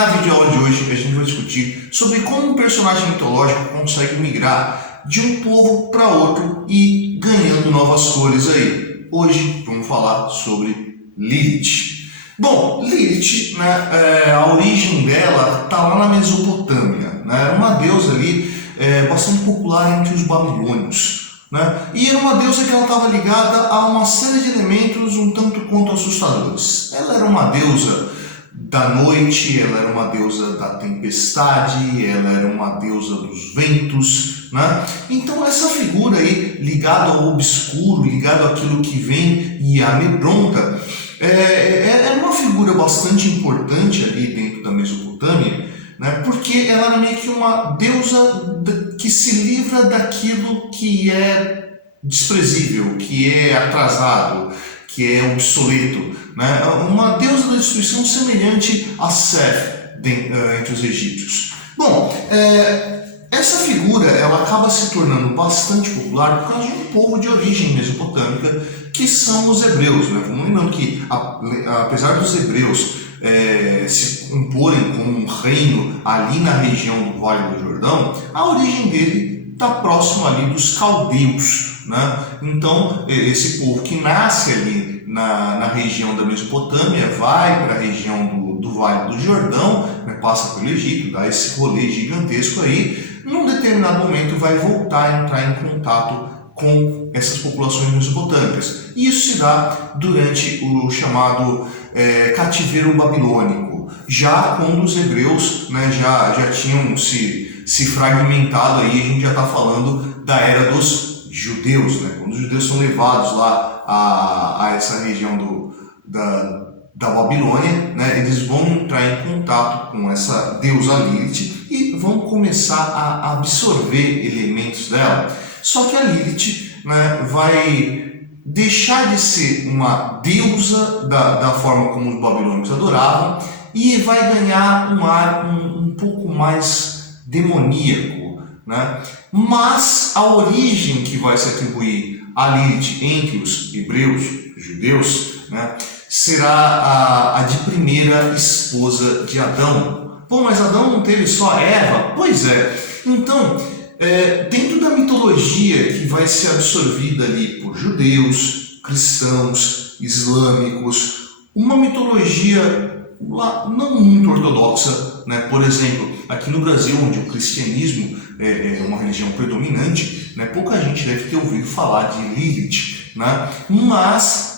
Na videoaula de hoje a gente vai discutir sobre como um personagem mitológico consegue migrar de um povo para outro e ganhando novas cores aí. Hoje vamos falar sobre Lilith. Bom, Lilith, a origem dela está lá na Mesopotâmia. Era uma deusa ali bastante popular entre os babilônios. E era uma deusa que ela estava ligada a uma série de elementos um tanto quanto assustadores. Ela era uma deusa da noite, ela era uma deusa da tempestade, ela era uma deusa dos ventos. Então essa figura aí, ligada ao obscuro, ligada àquilo que vem e amedronta, é uma figura bastante importante ali dentro da Mesopotâmia, porque ela era meio que uma deusa que se livra daquilo que é desprezível, que é atrasado, que é obsoleto. Uma deusa da destruição semelhante a Seth entre os egípcios. Bom, essa figura ela acaba se tornando bastante popular por causa de um povo de origem mesopotâmica, que são os hebreus. Vamos lembrando que, apesar dos hebreus se comporem como um reino ali na região do Vale do Jordão, a origem dele está próximo ali dos caldeus. Então, esse povo que nasce ali na região da Mesopotâmia vai para a região do Vale do Jordão, passa pelo Egito, dá esse rolê gigantesco aí, num determinado momento vai voltar a entrar em contato com essas populações mesopotâmicas. E isso se dá durante o chamado cativeiro babilônico, já quando os hebreus já tinham se fragmentado, aí a gente já está falando da era dos judeus, quando os judeus são levados lá a essa região da Babilônia, eles vão entrar em contato com essa deusa Lilith e vão começar a absorver elementos dela. Só que a Lilith vai deixar de ser uma deusa da forma como os babilônicos adoravam e vai ganhar um ar um pouco mais demoníaco. Mas a origem que vai se atribuir a Lilith entre os hebreus, os judeus, será a de primeira esposa de Adão. Bom, mas Adão não teve só Eva? Pois é. Então, dentro da mitologia que vai ser absorvida ali por judeus, cristãos, islâmicos, uma mitologia não muito ortodoxa, por exemplo, aqui no Brasil, onde o cristianismo é uma religião predominante, pouca gente deve ter ouvido falar de Lilith. Mas,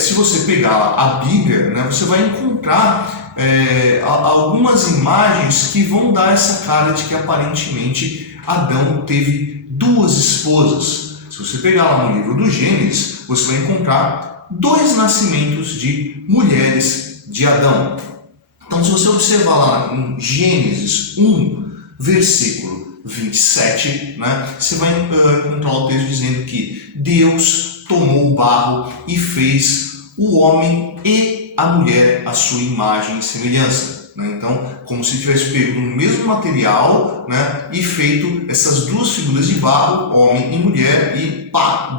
se você pegar a Bíblia, você vai encontrar algumas imagens que vão dar essa cara de que aparentemente Adão teve duas esposas. Se você pegar lá no livro do Gênesis, você vai encontrar 2 nascimentos de mulheres de Adão. Então, se você observar lá em Gênesis 1, versículo 27, você vai encontrar o texto dizendo que Deus tomou o barro e fez o homem e a mulher à sua imagem e semelhança. Então, como se tivesse pego no mesmo material e feito essas 2 figuras de barro, homem e mulher, e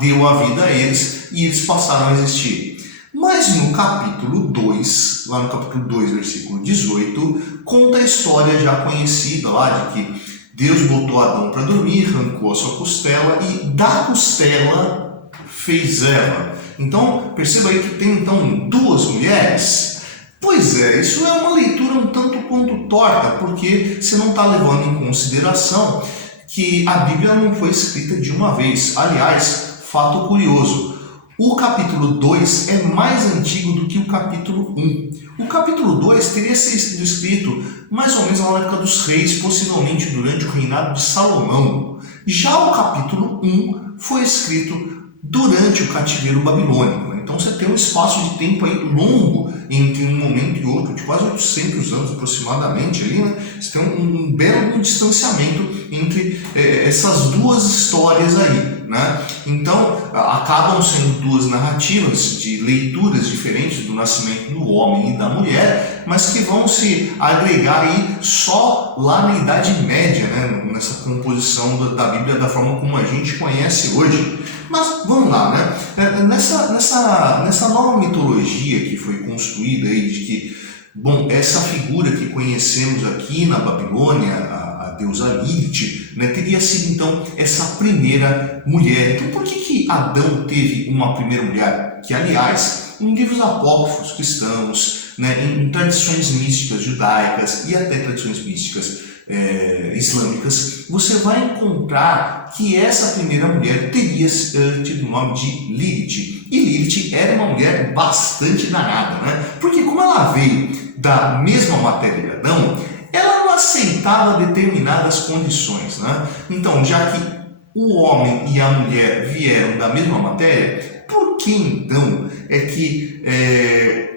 deu a vida a eles e eles passaram a existir. Mas no capítulo 2, lá no capítulo 2, versículo 18, conta a história já conhecida lá de que Deus botou Adão para dormir, arrancou a sua costela e da costela fez Eva. Então, perceba aí que tem então 2 mulheres. Pois é, isso é uma leitura um tanto quanto torta, porque você não está levando em consideração que a Bíblia não foi escrita de uma vez. Aliás, fato curioso, o capítulo 2 é mais antigo do que o capítulo 1. O capítulo 2 teria sido escrito mais ou menos na época dos reis, possivelmente durante o reinado de Salomão. Já o capítulo 1 foi escrito durante o cativeiro babilônico. Então você tem um espaço de tempo aí longo entre um momento e outro, de quase 800 anos aproximadamente. Ali, Você tem um belo distanciamento entre essas 2 histórias aí. Então, acabam sendo 2 narrativas de leituras diferentes do nascimento do homem e da mulher, mas que vão se agregar aí só lá na Idade Média, nessa composição da Bíblia da forma como a gente conhece hoje. Mas vamos lá, nessa nova mitologia que foi construída aí de que Bom, essa figura que conhecemos aqui na Babilônia, a deusa Lilith, né, teria sido então essa primeira mulher. Então por que Adão teve uma primeira mulher? Que, aliás, em livros apócrifos cristãos, né, em tradições místicas judaicas e até tradições místicas islâmicas, você vai encontrar que essa primeira mulher teria tido o nome de Lilith. E Lilith era uma mulher bastante danada, né? Porque como ela veio da mesma matéria de Adão, ela não aceitava determinadas condições, né? Então, já que o homem e a mulher vieram da mesma matéria, por que então é que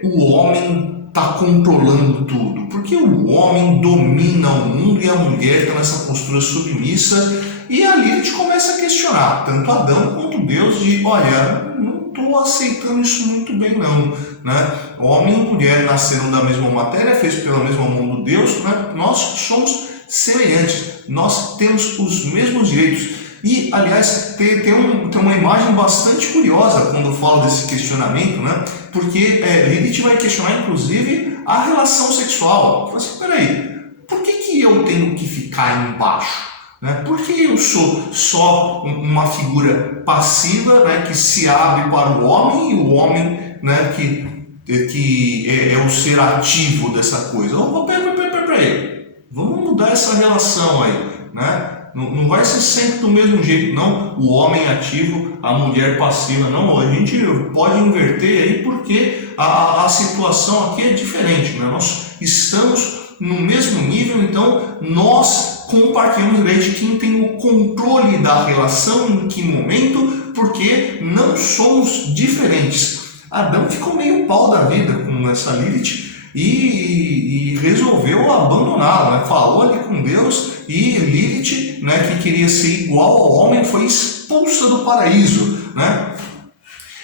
o homem está controlando tudo? Porque o homem domina o mundo e a mulher está nessa postura submissa, e a Lilith começa a questionar tanto Adão quanto Deus de, olha, não estou aceitando isso muito bem não, né? Homem e mulher nasceram da mesma matéria, feitos pela mesma mão de Deus, né? Nós somos semelhantes, nós temos os mesmos direitos. E, aliás, tem uma imagem bastante curiosa quando eu falo desse questionamento, né? Porque Lilith vai questionar, inclusive, a relação sexual. Fala assim, peraí, por que eu tenho que ficar embaixo? Né? Por que eu sou só uma figura passiva, né, que se abre para o homem, e o homem, né, que é o ser ativo dessa coisa? Opa, peraí, vamos mudar essa relação aí, né? Não vai ser sempre do mesmo jeito, não. O homem ativo, a mulher passiva, não. A gente pode inverter aí porque a situação aqui é diferente, né? Nós estamos no mesmo nível, então nós compartilhamos a ideia de quem tem o controle da relação, em que momento, porque não somos diferentes. Adão ficou meio pau da vida com essa Lilith e resolveu abandoná-la, né? Falou ali com Deus, e Lilith, né, que queria ser igual ao homem, foi expulsa do paraíso, né?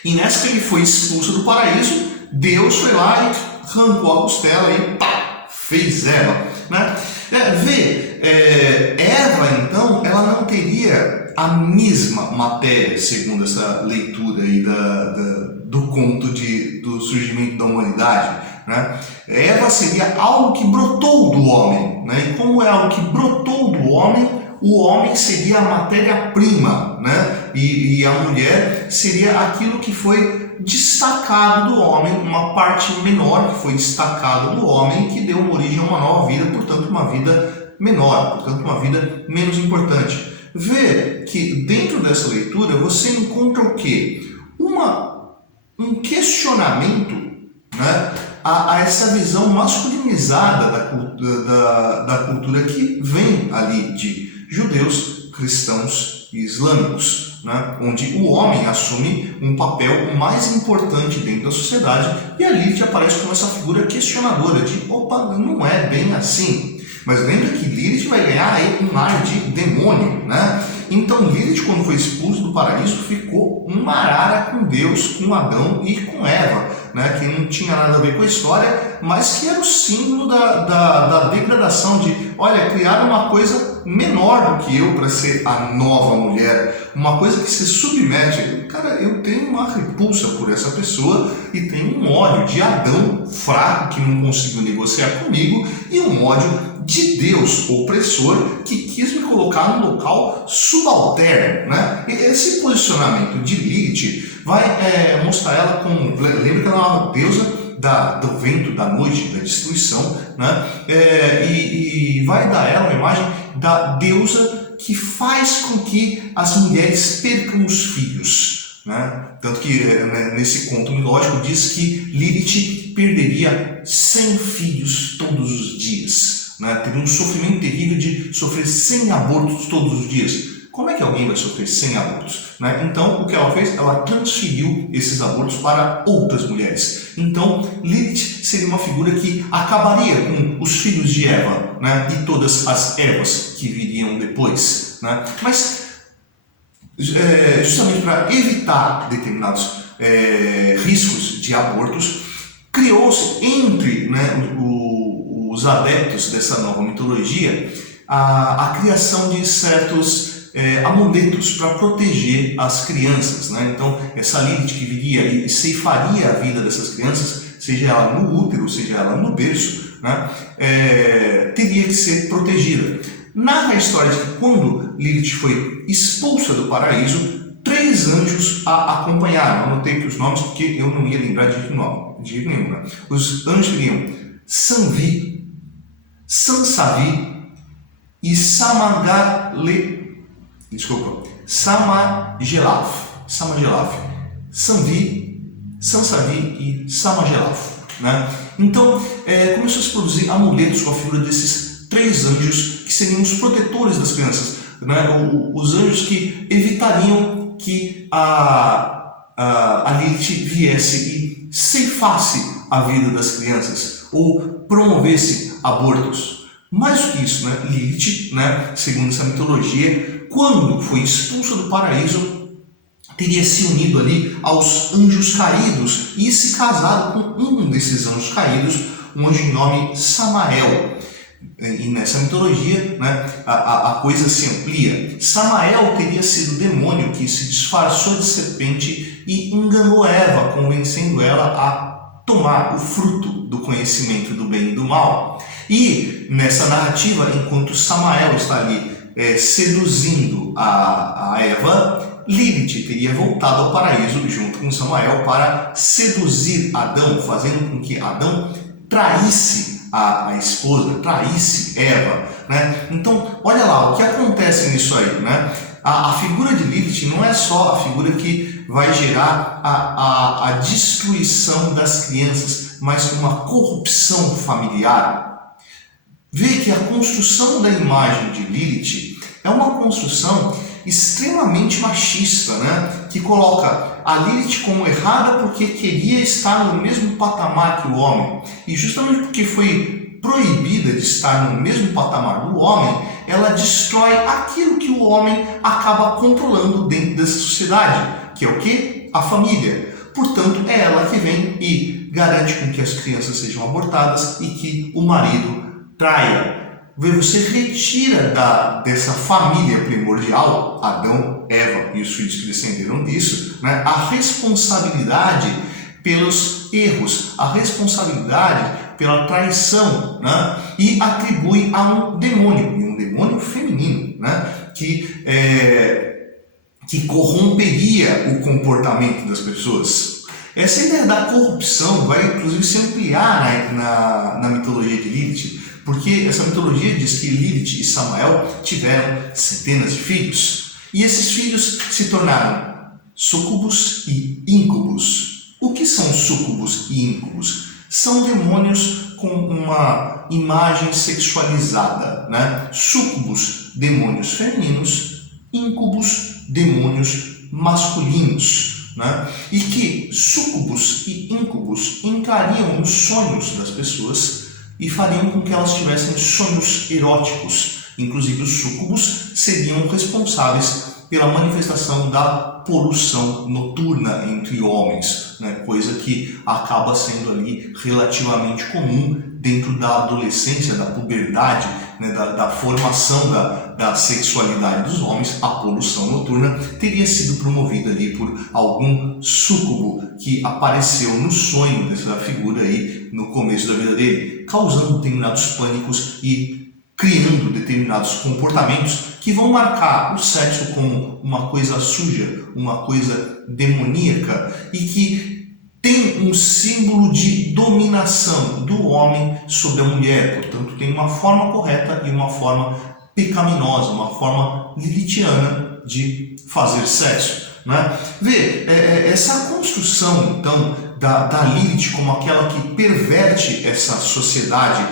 E nessa que ele foi expulso do paraíso, Deus foi lá e arrancou a costela e pá, fez Eva, né? Eva, então, ela não teria a mesma matéria, segundo essa leitura aí do conto do surgimento da humanidade, né? Eva seria algo que brotou do homem, né? E como é algo que brotou do homem, o homem seria a matéria-prima, né? E a mulher seria aquilo que foi destacado do homem, uma parte menor que foi destacada do homem, que deu origem a uma nova vida, portanto uma vida menor, portanto uma vida menos importante. Vê que dentro dessa leitura você encontra o quê? Um questionamento, né, a essa visão masculinizada da cultura que vem ali de judeus, cristãos e islâmicos, né, onde o homem assume um papel mais importante dentro da sociedade, e a Lilith aparece como essa figura questionadora de, opa, não é bem assim. Mas lembra que Lilith vai ganhar aí um ar de demônio, né? Então Lilith, quando foi expulso do paraíso, ficou uma arara com Deus, com Adão e com Eva, né? Que não tinha nada a ver com a história, mas que era o símbolo da degradação de, olha, criar uma coisa menor do que eu para ser a nova mulher, uma coisa que se submete. Cara, eu tenho uma repulsa por essa pessoa e tenho um ódio de Adão fraco que não conseguiu negociar comigo, e um ódio de Deus opressor que quis me colocar num local subalterno, né? E esse posicionamento de Lilith vai mostrar ela como, lembra que ela é uma deusa do vento, da noite, da destruição, né? E vai dar ela uma imagem da deusa que faz com que as mulheres percam os filhos, né? Tanto que nesse conto mitológico diz que Lilith perderia 100 filhos todos os dias, né? Teria um sofrimento terrível de sofrer 100 abortos todos os dias. Como é que alguém vai sofrer 100 abortos? Né? Então, o que ela fez? Ela transferiu esses abortos para outras mulheres. Então, Lilith seria uma figura que acabaria com os filhos de Eva, né? E todas as Evas que viriam depois, né? Mas, justamente para evitar determinados riscos de abortos, criou-se entre, né, os adeptos dessa nova mitologia a criação de certos amuletos para proteger as crianças, né? Então, essa Lilith que viria e ceifaria a vida dessas crianças seja ela no útero, seja ela no berço, né, teria que ser protegida. Narra a história de que quando Lilith foi expulsa do paraíso, 3 anjos a acompanharam. Anotei aqui os nomes porque eu não ia lembrar de jeito nenhum. Né? Os anjos seriam Sanvi, Sansavi e Samagelaf. Sanvi, Sansavi e Samagelaf. Né? Então, começou a se produzir amuletos com a figura desses 3 anjos que seriam os protetores das crianças, né? Os anjos que evitariam que a Lilith viesse e ceifasse a vida das crianças ou promovesse abortos. Mais do que isso, né? Lilith, né, segundo essa mitologia, quando foi expulsa do paraíso, teria se unido ali aos anjos caídos e se casado com um desses anjos caídos, um anjo de nome Samael. E nessa mitologia, né, a coisa se amplia. Samael teria sido o demônio que se disfarçou de serpente e enganou Eva, convencendo ela a tomar o fruto do conhecimento do bem e do mal. E nessa narrativa, enquanto Samael está ali seduzindo a Eva, Lilith teria voltado ao paraíso junto com Samael para seduzir Adão, fazendo com que Adão traísse a esposa, traísse Eva. Né? Então, olha lá, o que acontece nisso aí? Né? A figura de Lilith não é só a figura que vai gerar a destruição das crianças, mas uma corrupção familiar. Vê que a construção da imagem de Lilith é uma construção extremamente machista, né? Que coloca a Lilith como errada porque queria estar no mesmo patamar que o homem. E justamente porque foi proibida de estar no mesmo patamar do homem, ela destrói aquilo que o homem acaba controlando dentro dessa sociedade, que é o quê? A família. Portanto, é ela que vem e garante com que as crianças sejam abortadas e que o marido traia. Você retira dessa família primordial, Adão, Eva e os filhos que descenderam disso, né, a responsabilidade pelos erros, a responsabilidade pela traição, né, e atribui a um demônio feminino, né, que corromperia o comportamento das pessoas. Essa ideia da corrupção vai inclusive se ampliar na mitologia de Lilith, porque essa mitologia diz que Lilith e Samael tiveram centenas de filhos, e esses filhos se tornaram súcubos e íncubos. O que são súcubos e íncubos? São demônios com uma imagem sexualizada, né? Súcubos, demônios femininos, íncubos, demônios masculinos, né? E que súcubos e íncubos entrariam nos sonhos das pessoas e fariam com que elas tivessem sonhos eróticos. Inclusive, os súcubos seriam responsáveis pela manifestação da poluição noturna entre homens, né? Coisa que acaba sendo ali relativamente comum dentro da adolescência, da puberdade, né? da formação da sexualidade dos homens. A poluição noturna teria sido promovida ali por algum súcubo que apareceu no sonho dessa figura aí no começo da vida dele, causando determinados pânicos e criando determinados comportamentos que vão marcar o sexo como uma coisa suja, uma coisa demoníaca e que tem um símbolo de dominação do homem sobre a mulher. Portanto, tem uma forma correta e uma forma pecaminosa, uma forma lilithiana de fazer sexo. Né? Vê, essa construção então da Lilith como aquela que perverte essa sociedade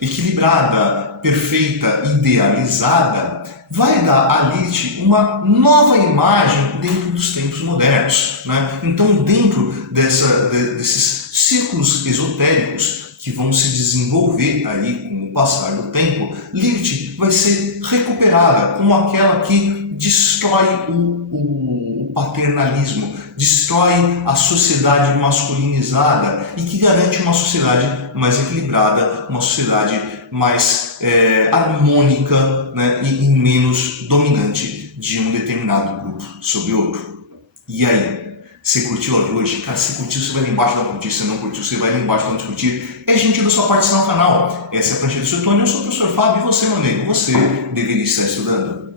equilibrada, perfeita, idealizada, vai dar a Lilith uma nova imagem dentro dos tempos modernos. Né? Então, dentro desses círculos esotéricos que vão se desenvolver aí com o passar do tempo, Lilith vai ser recuperada como aquela que destrói o paternalismo, destrói a sociedade masculinizada e que garante uma sociedade mais equilibrada, uma sociedade mais harmônica, né, e menos dominante de um determinado grupo sobre outro. E aí? Você curtiu a de hoje? Cara, se curtiu, você vai lá embaixo dar um curtir. Se não curtiu, você vai lá embaixo dar um discutir. É gentil da sua parte no canal. Essa é a Prancheta do Seu Tony, eu sou o professor Fábio. E você, meu amigo, você deveria estar estudando?